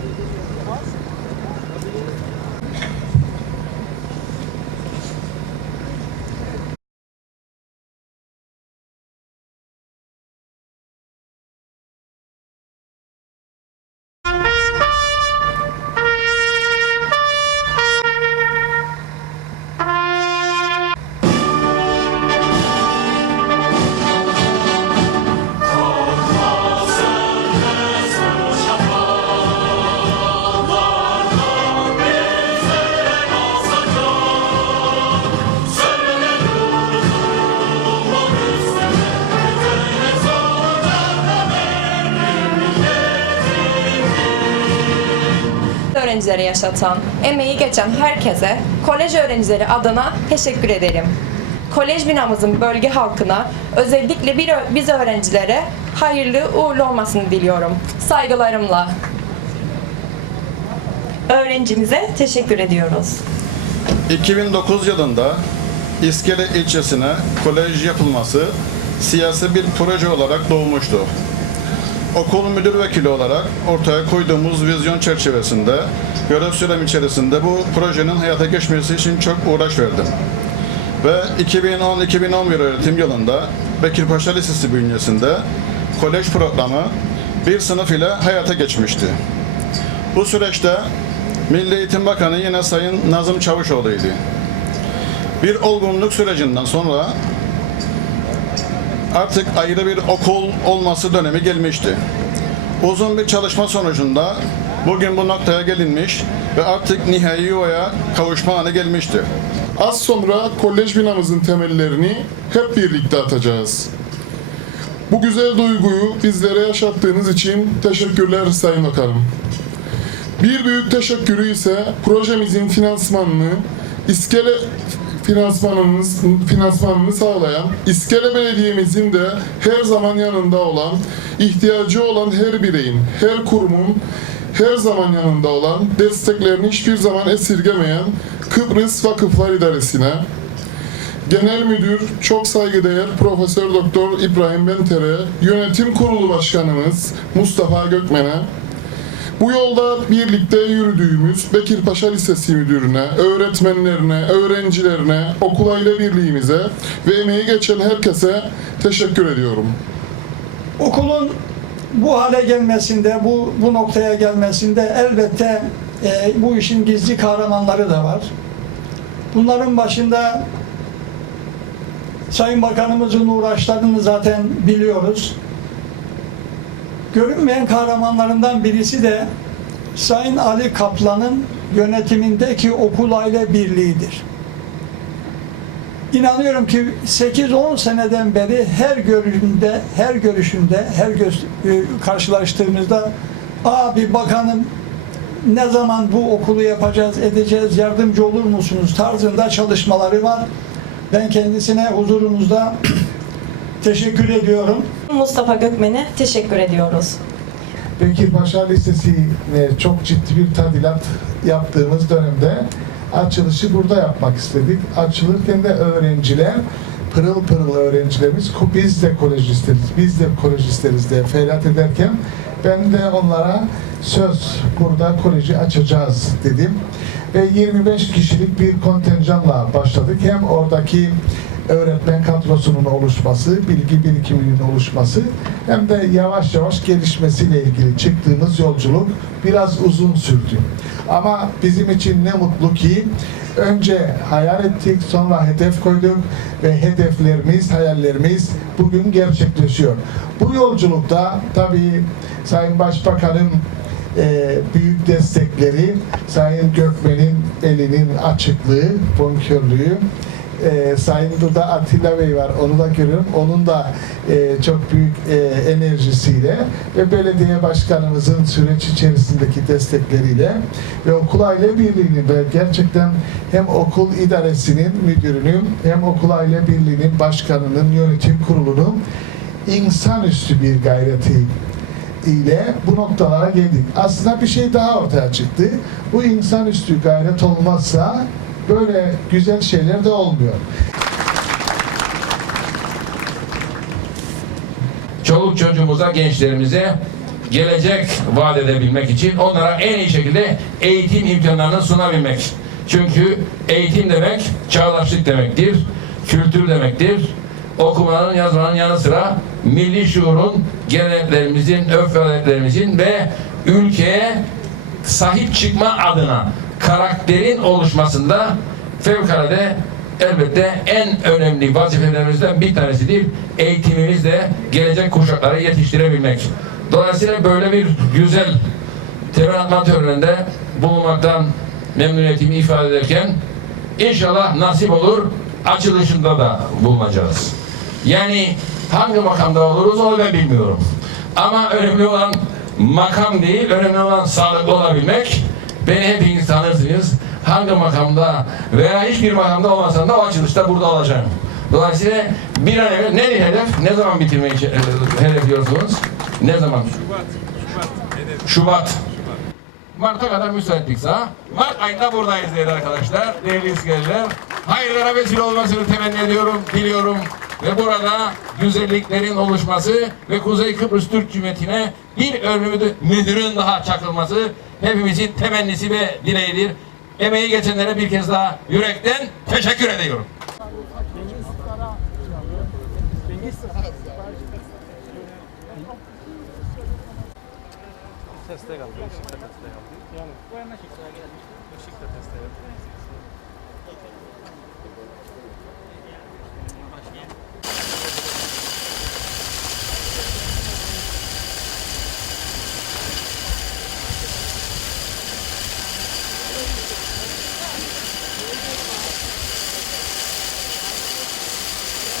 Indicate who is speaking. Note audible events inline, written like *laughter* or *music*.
Speaker 1: Nossa. Bizlere yaşatan, emeği geçen herkese kolej öğrencileri adına teşekkür ederim. Kolej binamızın bölge halkına, özellikle bir, biz öğrencilere hayırlı uğurlu olmasını diliyorum. Saygılarımla. Öğrencimize teşekkür ediyoruz.
Speaker 2: 2009 yılında İskele ilçesine kolej yapılması siyasi bir proje olarak doğmuştu. Okul müdür vekili olarak ortaya koyduğumuz vizyon çerçevesinde görev sürem içerisinde bu projenin hayata geçmesi için çok uğraş verdim. Ve 2010-2011 öğretim yılında Bekirpaşa Lisesi bünyesinde kolej programı bir sınıf ile hayata geçmişti. Bu süreçte Milli Eğitim Bakanı yine Sayın Nazım Çavuşoğlu'ydu. Bir olgunluk sürecinden sonra artık ayrı bir okul olması dönemi gelmişti. Uzun bir çalışma sonucunda bugün bu noktaya gelinmiş ve artık nihai yuvaya kavuşma anı gelmişti.
Speaker 3: Az sonra kolej binamızın temellerini hep birlikte atacağız. Bu güzel duyguyu bizlere yaşattığınız için teşekkürler Sayın Bakanım. Bir büyük teşekkürü ise projemizin finansmanını İskele finansmanımız, finansmanını sağlayan İskele Belediye'mizin de her zaman yanında olan, ihtiyacı olan her bireyin, her kurumun her zaman yanında olan, desteklerini hiçbir zaman esirgemeyen Kıbrıs Vakıflar İdaresi'ne, Genel Müdür çok saygıdeğer Profesör Doktor İbrahim Benter'e, Yönetim Kurulu Başkanımız Mustafa Gökmen'e, bu yolda birlikte yürüdüğümüz Bekirpaşa Lisesi Müdürüne, öğretmenlerine, öğrencilerine, okul aile birliğimize ve emeği geçen herkese teşekkür ediyorum.
Speaker 4: Okulun bu hale gelmesinde, bu, bu noktaya gelmesinde elbette e, bu işin gizli kahramanları da var. Bunların başında Sayın Bakanımızın uğraşlarını zaten biliyoruz. Görünmeyen kahramanlarından birisi de Sayın Ali Kaplan'ın yönetimindeki okul aile birliğidir. İnanıyorum ki 8-10 seneden beri her görüşümde, her görüşümde, her göz, e, karşılaştığımızda abi bakanım ne zaman bu okulu yapacağız, edeceğiz, yardımcı olur musunuz tarzında çalışmaları var. Ben kendisine huzurunuzda *clears throat* teşekkür ediyorum.
Speaker 1: Mustafa Gökmen'e teşekkür ediyoruz.
Speaker 5: Bekirpaşa Lisesi'ne çok ciddi bir tadilat yaptığımız dönemde açılışı burada yapmak istedik. Açılırken de öğrenciler pırıl pırıl öğrencilerimiz biz de kolej isteriz, biz de kolej isteriz diye feryat ederken ben de onlara söz burada koleji açacağız dedim. Ve 25 kişilik bir kontenjanla başladık. Hem oradaki öğretmen kadrosunun oluşması, bilgi birikiminin oluşması hem de yavaş yavaş gelişmesiyle ilgili çıktığımız yolculuk biraz uzun sürdü. Ama bizim için ne mutlu ki önce hayal ettik, sonra hedef koyduk ve hedeflerimiz, hayallerimiz bugün gerçekleşiyor. Bu yolculukta tabii Sayın Başbakan'ın e, büyük destekleri, Sayın Gökmen'in elinin açıklığı, bonkörlüğü, e, Sayın burada Atilla Bey var, onu da görüyorum. Onun da e, çok büyük e, enerjisiyle ve belediye başkanımızın süreç içerisindeki destekleriyle ve okul aile birliğinin ve gerçekten hem okul idaresinin müdürünün hem okul aile birliğinin başkanının yönetim kurulunun insanüstü bir gayreti ile bu noktalara geldik. Aslında bir şey daha ortaya çıktı. Bu insanüstü gayret olmazsa böyle güzel şeyler de olmuyor.
Speaker 6: çoluk çocuğumuza, gençlerimize gelecek vaat edebilmek için onlara en iyi şekilde eğitim imkanlarını sunabilmek. Çünkü eğitim demek çağdaşlık demektir, kültür demektir. Okumanın, yazmanın yanı sıra milli şuurun, geleneklerimizin, örf ve ve ülkeye sahip çıkma adına karakterin oluşmasında fevkalade elbette en önemli vazifelerimizden bir tanesidir. Eğitimimizle gelecek kuşakları yetiştirebilmek. Dolayısıyla böyle bir güzel temel atma töreninde bulunmaktan memnuniyetimi ifade ederken inşallah nasip olur açılışında da bulunacağız. Yani hangi makamda oluruz onu ben bilmiyorum. Ama önemli olan makam değil, önemli olan sağlıklı olabilmek Beni hepiniz tanırsınız. Hangi makamda veya hiçbir makamda olmasam da o açılışta burada olacağım. Dolayısıyla bir an evvel ne hedef? Ne zaman bitirmeyi e, hedefliyorsunuz? Ne zaman? Şubat. Mart'a kadar müsaitlikse Mart ayında buradayız değerli arkadaşlar, değerli izleyiciler. Hayırlara vesile olmasını temenni ediyorum, diliyorum. Ve burada güzelliklerin oluşması ve Kuzey Kıbrıs Türk Cumhuriyeti'ne bir ölümü müdürün daha çakılması hepimizin temennisi ve dileğidir. Emeği geçenlere bir kez daha yürekten teşekkür ediyorum.
Speaker 7: Teste kaldı. Işık da teste kaldı. Yani bu yana çıktı. Işık da teste kaldı.